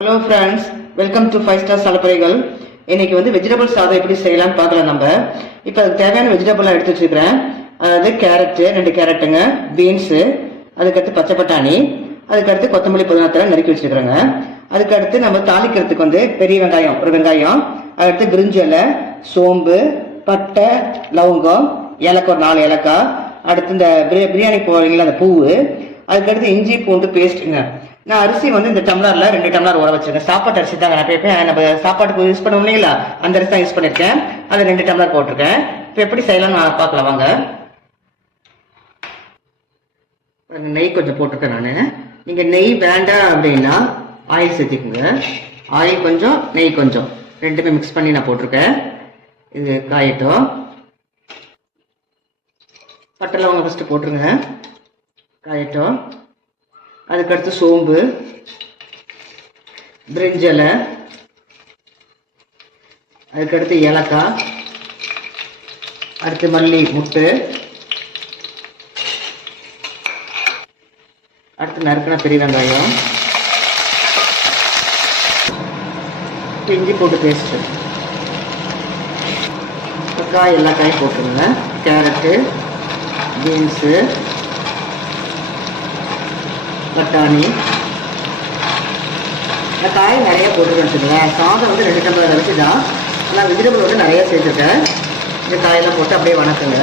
Hello friends welcome to five star சலப்பறைகள் இன்னைக்கு வந்து vegetable சாதம் எப்படி செய்யலாம்னு பார்க்கலாம் நம்ம. இப்போ அதுக்கு தேவையான வெஜிடபிளாக எடுத்து வச்சுக்கிறேன் அதாவது கேரட்டு ரெண்டு கேரட்டுங்க பீன்ஸு அதுக்கடுத்து பச்சை பட்டாணி அதுக்கடுத்து கொத்தமல்லி புதினாத்தலை நறுக்கி வச்சுருக்குறேங்க. அதுக்கடுத்து நம்ம தாளிக்கிறதுக்கு வந்து பெரிய வெங்காயம் ஒரு வெங்காயம். அதுக்கடுத்து பிரிஞ்சு சோம்பு பட்டை லவங்கம் ஏலக்காய் ஒரு நாலு ஏலக்காய். அடுத்து இந்த பிரியாணி போடுறீங்களா அந்த பூவு. அதுக்கடுத்து இஞ்சி பூண்டு பேஸ்ட்டுங்க நான் அரிசி வந்து இந்த டம்ளர்ல ரெண்டு டம்ளர் ஊற வச்சிருக்கேன். சாப்பாட்டு அரிசி தான் நான் எப்பயும் நம்ம சாப்பாட்டுக்கு யூஸ் பண்ணுவோம் இல்லைங்களா? அந்த அரிசி தான் யூஸ் பண்ணியிருக்கேன். அது ரெண்டு டம்ளர் போட்டிருக்கேன். இப்போ எப்படி செய்யலாம் நான் பார்க்கலாம் வாங்க. நெய் கொஞ்சம் போட்டிருக்கேன் நான். நீங்கள் நெய் வேண்டாம் அப்படின்னா ஆயில் சேர்த்துக்குங்க. ஆயில் கொஞ்சம் நெய் கொஞ்சம். ரெண்டுமே மிக்ஸ் பண்ணி நான் போட்டிருக்கேன். இது காயட்டும். பட்டை லவங்க ஃபஸ்ட்டு போட்டுருங்க. காயட்டும். அதுக்கடுத்து சோம்பு பிரிஞ்சலை அதுக்கடுத்து ஏலக்காய் அடுத்து மல்லி முட்டு அடுத்து நறுக்கின பெரிய வெங்காயம் இஞ்சி போட்டு பேஸ்ட்டு காய் எல்லா காயும் போட்டுருங்க. கேரட்டு பீன்ஸு பட்டாணி. இந்த காய் நிறைய போட்டுருக்கேன் வச்சுக்கோங்களேன் சாதம் வந்து ரெண்டு டம்ளர் அரிசி தான். ஆனால் வெஜிடபிள் வந்து நிறைய சேர்த்துருக்கேன். இந்த காயெல்லாம் போட்டு அப்படியே வணக்குங்க.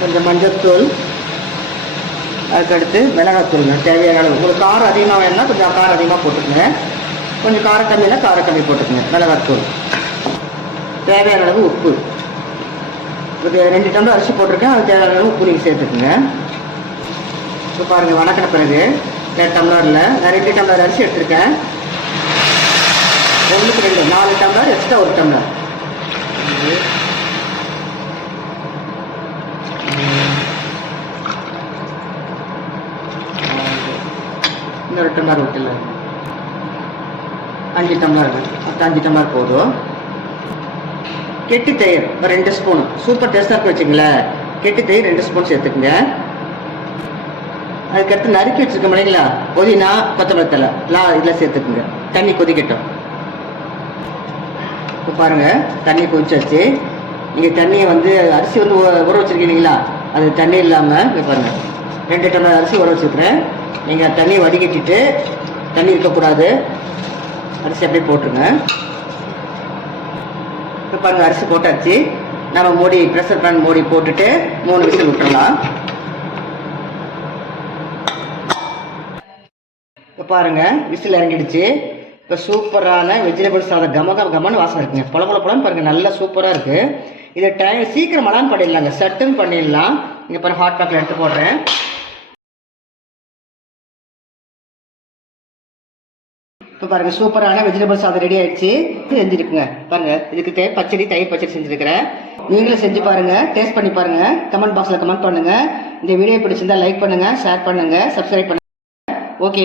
கொஞ்சம் மஞ்சத்தூள். அதுக்கடுத்து மிளகாத்தூளுங்க தேவையான அளவு. உங்களுக்கு காரம் அதிகமாக வேணும்னா கொஞ்சம் காரம் அதிகமாக போட்டுக்கோங்க. கொஞ்சம் காரம் கம்மினா காரம் கம்மி போட்டுக்கோங்க. மிளகாத்தூள். தேவையான அளவு உப்பு. ஒரு ரெண்டு டம்ளர் அரிசி போட்டிருக்கேன். அது தேவையான அளவு உப்பு நீங்கள் சேர்த்துக்குங்க. இப்போ பாருங்கள் வணக்கின பிறகு ரெண்டு டம்ளரில் நான் ரெண்டு டம்ளர் அரிசி எடுத்திருக்கேன். ஒன்றுக்கு ரெண்டு நாலு டம்ளர் எக்ஸ்ட்ரா ஒரு டம்ளர். இன்னொரு டம்ளர் விட்டுல அஞ்சு டம்ளர் மொத்தம் அஞ்சு டம்ளர் போதும். கெட்டி தயிர் ரெண்டு ஸ்பூன் சூப்பர் டேஸ்டாக இருக்கும் வச்சுங்களேன் கெட்டி தயிர் ரெண்டு ஸ்பூன் சேர்த்துக்குங்க. அதுக்கடுத்து நறுக்கி வச்சுருக்கோம் இல்லைங்களா புதினா கொத்தமல்லி தலை லா இதில் சேர்த்துக்குங்க. தண்ணி கொதிக்கட்டும். இப்போ பாருங்கள் தண்ணி கொதிச்சாச்சு. நீங்கள் தண்ணியை வந்து அரிசி வந்து ஊ- ஊற அது தண்ணி இல்லாமல் இப்போ பாருங்கள் ரெண்டு டம்ளர் அரிசி ஊற வச்சுருக்குறேன். நீங்கள் தண்ணியை வடிகட்டிட்டு தண்ணி இருக்கக்கூடாது. அரிசி அப்படியே போட்டுருங்க. இப்போ பாருங்க அரிசி போட்டாச்சு. நம்ம மூடி ப்ரெஷர் பேன் மூடி போட்டுட்டு மூணு விசில் விட்டுடலாம் இப்போ பாருங்க விசில் இறங்கிடுச்சு. இப்போ சூப்பரான வெஜிடபிள் சாதம் கம கம கமன்னு வாசம் இருக்குங்க. பொல பொல பாருங்க நல்லா சூப்பராக இருக்குது இதை டைம் சீக்கிரமெல்லாம் பண்ணிடலாங்க. சட்டுன்னு பண்ணிடலாம். இங்கே பாருங்க ஹாட் பேக்கில் எடுத்து போடுறேன். இப்போ பாருங்க சூப்பரான வெஜிடபிள் சாதம் ரெடி ஆயிடுச்சு. செஞ்சுருக்குங்க. பாருங்க இதுக்கு தே பச்சடி தயிர் பச்சடி செஞ்சுருக்கிறேன் நீங்களும் செஞ்சு பாருங்க டேஸ்ட் பண்ணி பாருங்க. கமெண்ட் பாக்ஸில் கமெண்ட் பண்ணுங்க. இந்த வீடியோ பிடிச்சிருந்தா லைக் பண்ணுங்க ஷேர் பண்ணுங்க சப்ஸ்கிரைப் பண்ணுங்க. ஓகே